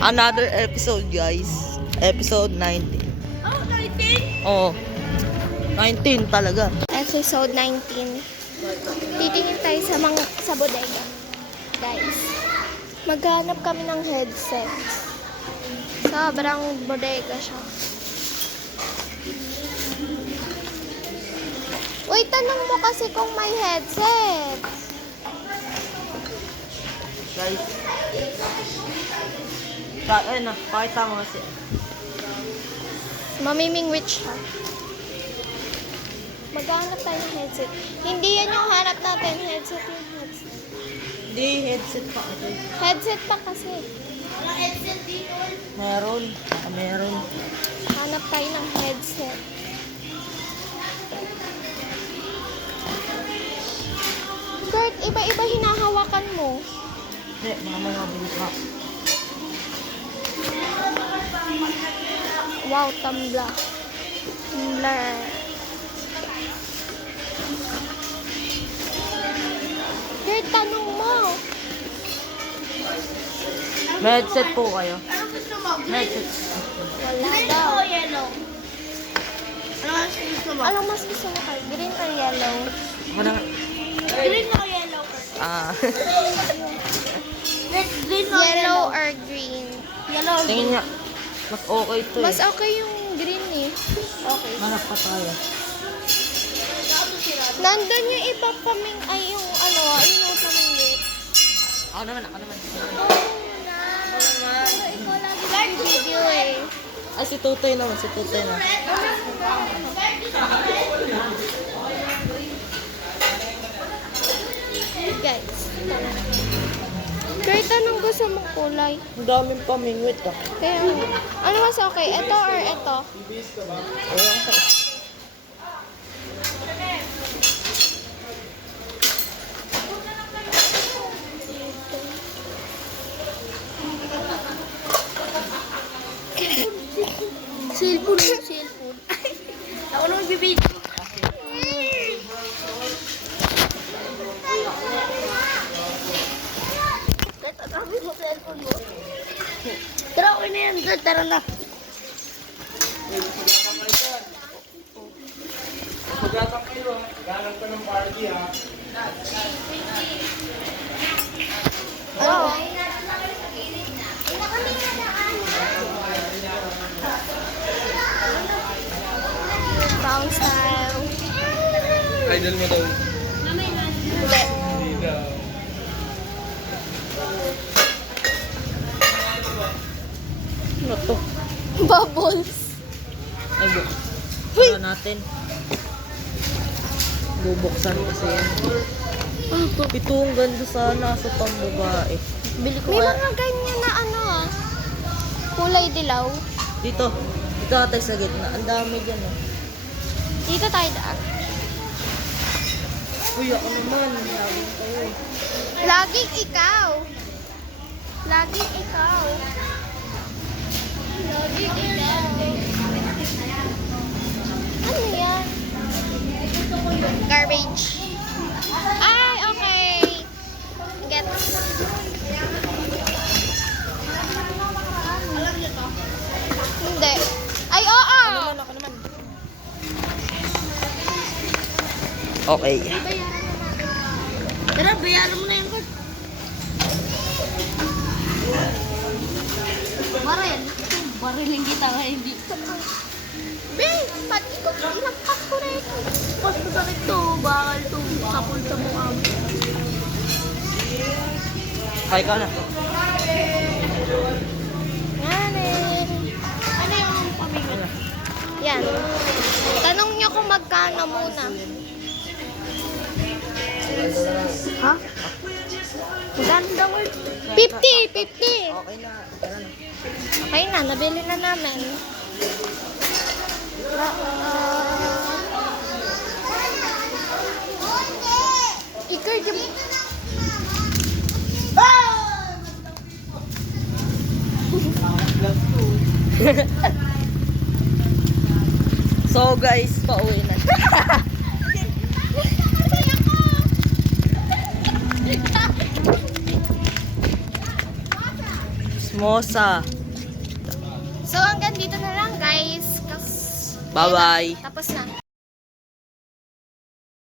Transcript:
Another episode, guys. Episode 19. Oh, 19? Oh, 19 talaga. Episode 19. Titingin tayo sa bodega. Guys, maghanap kami ng headset. Sobrang bodega siya. Uy, tanong mo kasi kung may headset. Guys. Ayun na, pakita mo kasi. Mamimingwit siya. Maghanap tayo ng headset. Hindi yan yung hanap natin. Headset yung headset. Hindi, headset pa kasi. Headset pa kasi. Meron. Meron. Hanap tayo ng headset. Kurt, iba-iba hinahawakan mo. Hindi, mga mabilis ka. Wow, tumbler. Tumbler. Kurt, tanong mo. May headset po kayo. Headset. Wala daw. Yellow. Ano mas gusto mo? Anong mas gusto mo, Kurt? Green or yellow? Ako na. Green o yellow? Ah. Green o Yellow or green? Yellow. Tingin niya. Mas okay to Mas eh. okay yung green eh. Okay. Hanap pa tayo. Nandun yung iba paming, ay yung ano, ayun yung pamingwit. Ako naman, ako naman. Oo na. Pero ikaw lagi sa video eh. Ay, si Tutoy naman, si Tutoy na. Guys. Kurt, anong gusto mong kulay? Ang daming pamingwit ah. Kaya, ano mas okay? Ito or ito? Ayan ka. Cellphone yung cellphone. Ako nung bibidyo. Kahit ang mo cellphone mo. Tara, okay na yan. Tara na. Pagkatang kayo, galang ka ng party ha. Ano? Brown style. Idol mo daw. Hindi. Hindi daw. Ano to? Bubbles. Ay, buksan natin. Bubuksan kasi yan. Ano to? Ito ang ganda sana sa pambabae. Bili ko may mga ganyan na ano ah. Kulay dilaw. Dito. Dito tayo sa gitna. Ang dami dyan oh. Dito tayo daan. Uy, ako naman. Laging kayo. Laging ikaw. Laging ikaw. Laging ikaw. Ano yan? Garbage. Ay, okay. Get. Hindi. Ay, oo. Ako naman. Okay. Tara, bayaran mo na yung card. Baril. Barilin kita nga hindi. Be, ba't ikaw ilangkas ko rin? Pas masakit to. Bakal to. Sapon sa mukha mo. Ay ka na. Yan eh. Ano yung pamilya? Yan. Tanong niyo kung magkano muna. Ha? Maganda word. 50, 50. Okay na. Tara na. Okay na, nabili na namin. Ikaw yung... So guys, pauwi na. Chismosa. So, hanggang dito na lang, guys. Bye-bye. Tapos na.